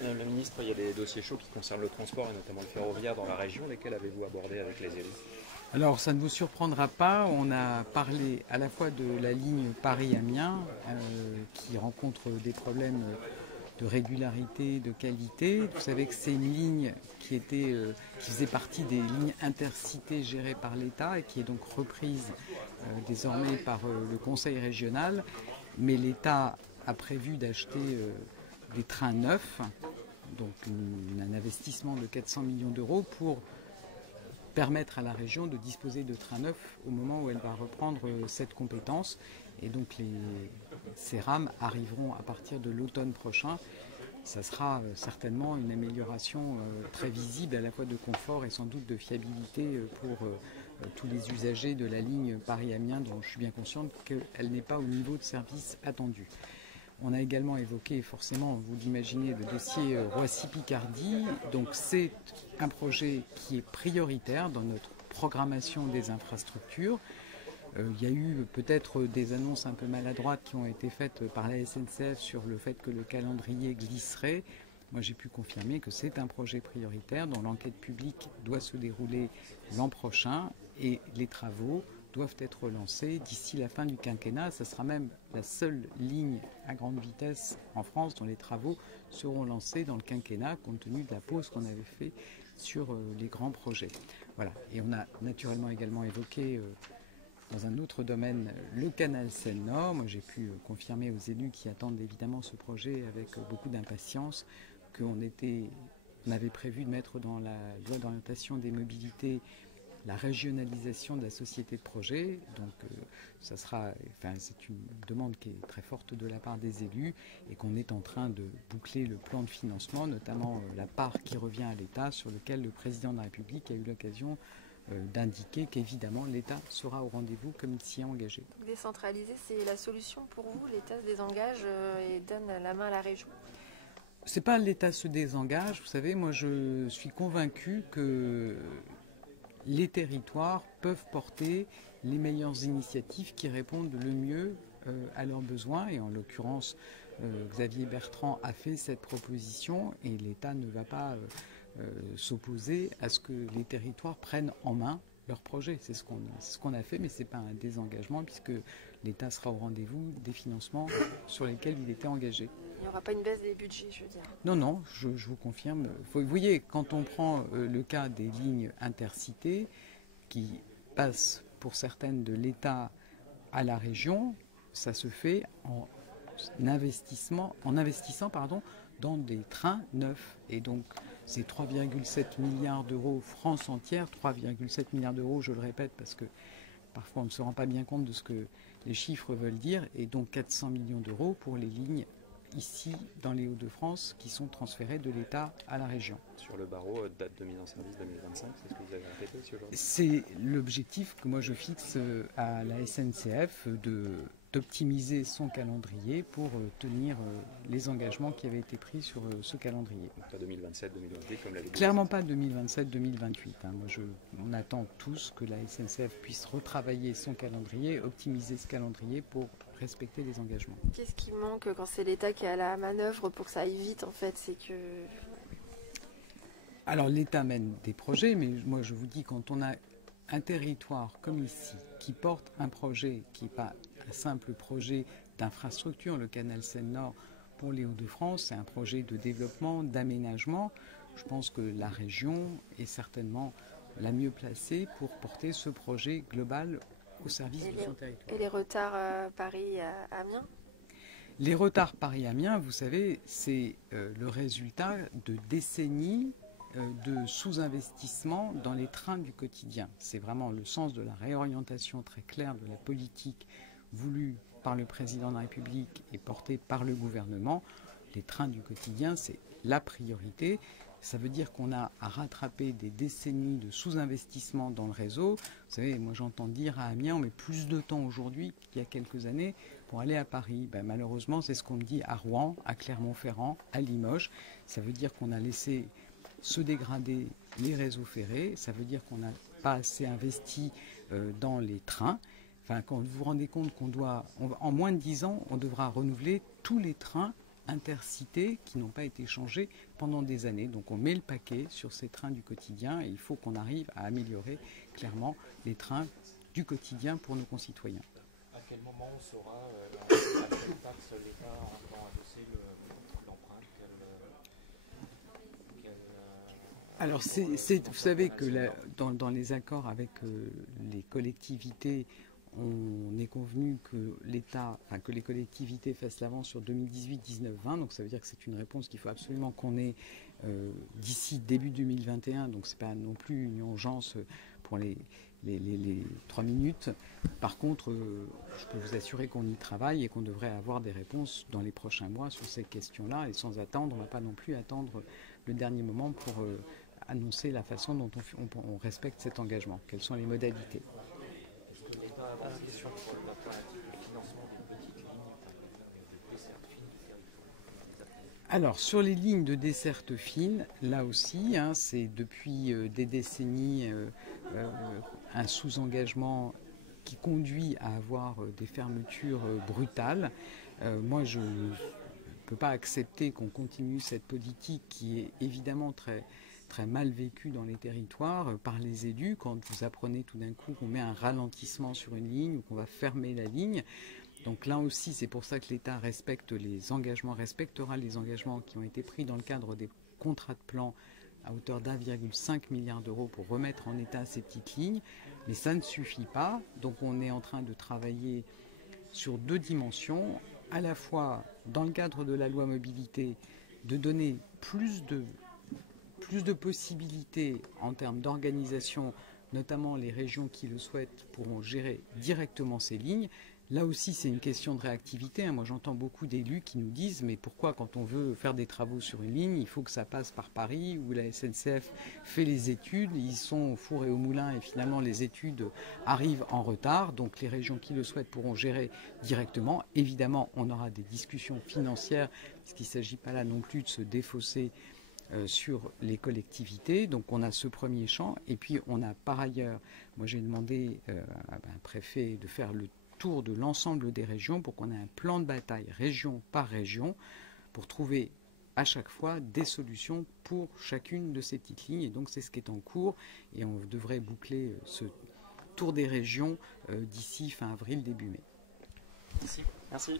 Madame la ministre, il y a des dossiers chauds qui concernent le transport et notamment le ferroviaire dans la région. Lesquels avez-vous abordé avec les élus? Alors, ça ne vous surprendra pas, on a parlé à la fois de la ligne Paris-Amiens, qui rencontre des problèmes de régularité, de qualité. Vous savez que c'est une ligne qui faisait partie des lignes intercités gérées par l'État et qui est donc reprise désormais par le Conseil régional. Mais l'État a prévu d'acheter des trains neufs, donc un investissement de 400 millions d'euros pour permettre à la région de disposer de trains neufs au moment où elle va reprendre cette compétence. Et donc ces rames arriveront à partir de l'automne prochain. Ça sera certainement une amélioration très visible à la fois de confort et sans doute de fiabilité pour tous les usagers de la ligne Paris-Amiens, dont je suis bien consciente qu'elle n'est pas au niveau de service attendu. On a également évoqué, forcément, vous l'imaginez, le dossier Roissy-Picardie. Donc c'est un projet qui est prioritaire dans notre programmation des infrastructures. Il y a eu peut-être des annonces un peu maladroites qui ont été faites par la SNCF sur le fait que le calendrier glisserait. Moi, j'ai pu confirmer que c'est un projet prioritaire dont l'enquête publique doit se dérouler l'an prochain et les travaux doivent être lancés d'ici la fin du quinquennat. Ce sera même la seule ligne à grande vitesse en France dont les travaux seront lancés dans le quinquennat compte tenu de la pause qu'on avait fait sur les grands projets. Voilà. Et on a naturellement également évoqué dans un autre domaine le canal Seine-Nord. Moi, j'ai pu confirmer aux élus qui attendent évidemment ce projet avec beaucoup d'impatience qu'on avait prévu de mettre dans la loi d'orientation des mobilités la régionalisation de la société de projet. Donc c'est une demande qui est très forte de la part des élus et qu'on est en train de boucler le plan de financement, notamment la part qui revient à l'État, sur lequel le président de la République a eu l'occasion d'indiquer qu'évidemment l'État sera au rendez-vous comme il s'y est engagé. Décentraliser, c'est la solution pour vous? L'État se désengage et donne la main à la région? C'est pas l'État se désengage, vous savez, moi je suis convaincu que les territoires peuvent porter les meilleures initiatives qui répondent le mieux à leurs besoins. Et en l'occurrence, Xavier Bertrand a fait cette proposition et l'État ne va pas s'opposer à ce que les territoires prennent en main leurs projets. C'est ce qu'on a fait, mais ce n'est pas un désengagement puisque l'État sera au rendez-vous des financements sur lesquels il était engagé. Il n'y aura pas une baisse des budgets, je veux dire. Non, non, je vous confirme. Vous voyez, quand on prend le cas des lignes intercités qui passent pour certaines de l'État à la région, ça se fait en investissant dans des trains neufs. Et donc, c'est 3,7 milliards d'euros France entière, 3,7 milliards d'euros, je le répète, parce que parfois on ne se rend pas bien compte de ce que les chiffres veulent dire, et donc 400 millions d'euros pour les lignes ici dans les Hauts-de-France qui sont transférés de l'État à la région. Sur le barreau, date de mise en service 2025, c'est ce que vous avez répété ici aujourd'hui? C'est l'objectif que moi je fixe à la SNCF d'optimiser son calendrier pour tenir les engagements qui avaient été pris sur ce calendrier. Donc pas 2027-2028 comme l'avait dit. Clairement pas 2027-2028. On attend tous que la SNCF puisse retravailler son calendrier, optimiser ce calendrier pour respecter les engagements. Qu'est-ce qui manque quand c'est l'État qui est à la manœuvre pour que ça aille vite en fait? C'est que... Alors l'État mène des projets, mais moi je vous dis, quand on a un territoire comme ici qui porte un projet qui n'est pas un simple projet d'infrastructure, le canal Seine-Nord pour les Hauts-de-France, c'est un projet de développement, d'aménagement. Je pense que la région est certainement la mieux placée pour porter ce projet global au service de son territoire. Et les retards Paris-Amiens? Les retards Paris-Amiens, vous savez, c'est le résultat de décennies de sous-investissement dans les trains du quotidien. C'est vraiment le sens de la réorientation très claire de la politique voulue par le président de la République et portée par le gouvernement. Les trains du quotidien, c'est la priorité. Ça veut dire qu'on a à rattraper des décennies de sous-investissement dans le réseau. Vous savez, moi j'entends dire à Amiens, on met plus de temps aujourd'hui qu'il y a quelques années pour aller à Paris. Ben, malheureusement, c'est ce qu'on me dit à Rouen, à Clermont-Ferrand, à Limoges. Ça veut dire qu'on a laissé se dégrader les réseaux ferrés. Ça veut dire qu'on n'a pas assez investi dans les trains. Enfin, quand vous vous rendez compte qu'on doit, en moins de 10 ans, on devra renouveler tous les trains intercités qui n'ont pas été changés pendant des années. Donc on met le paquet sur ces trains du quotidien et il faut qu'on arrive à améliorer clairement les trains du quotidien pour nos concitoyens. À quel moment on saura à quelle taxe l'État entend adosser l'empreinte? Alors, vous savez que dans les accords avec les collectivités, on est convenu que que les collectivités fassent l'avance sur 2018, 19, 20. Donc ça veut dire que c'est une réponse qu'il faut absolument qu'on ait d'ici début 2021. Donc c'est pas non plus une urgence pour les 3 minutes. Par contre, je peux vous assurer qu'on y travaille et qu'on devrait avoir des réponses dans les prochains mois sur ces questions-là. Et sans attendre, on ne va pas non plus attendre le dernier moment pour annoncer la façon dont on respecte cet engagement. Quelles sont les modalités? Est-ce que l'État a des questions pour le financement des petites lignes, des dessertes fines du territoire? Alors, sur les lignes de desserte fine, là aussi, c'est depuis des décennies un sous-engagement qui conduit à avoir des fermetures brutales. Moi, je ne peux pas accepter qu'on continue cette politique qui est évidemment très mal vécue dans les territoires par les élus. Quand vous apprenez tout d'un coup qu'on met un ralentissement sur une ligne ou qu'on va fermer la ligne. Donc là aussi, c'est pour ça que l'État respectera les engagements qui ont été pris dans le cadre des contrats de plan à hauteur d'1,5 milliard d'euros pour remettre en état ces petites lignes. Mais ça ne suffit pas. Donc on est en train de travailler sur 2 dimensions. À la fois, dans le cadre de la loi mobilité, de donner plus de possibilités en termes d'organisation, notamment les régions qui le souhaitent pourront gérer directement ces lignes. Là aussi, c'est une question de réactivité. Moi, j'entends beaucoup d'élus qui nous disent « Mais pourquoi, quand on veut faire des travaux sur une ligne, il faut que ça passe par Paris, où la SNCF fait les études, ils sont au four et au moulin, et finalement, les études arrivent en retard. Donc, les régions qui le souhaitent pourront gérer directement. Évidemment, on aura des discussions financières, puisqu'il ne s'agit pas là non plus de se défausser sur les collectivités. Donc on a ce premier champ et puis on a par ailleurs, moi j'ai demandé à un préfet de faire le tour de l'ensemble des régions pour qu'on ait un plan de bataille région par région pour trouver à chaque fois des solutions pour chacune de ces petites lignes. Et donc c'est ce qui est en cours et on devrait boucler ce tour des régions d'ici fin avril, début mai. Merci. Merci.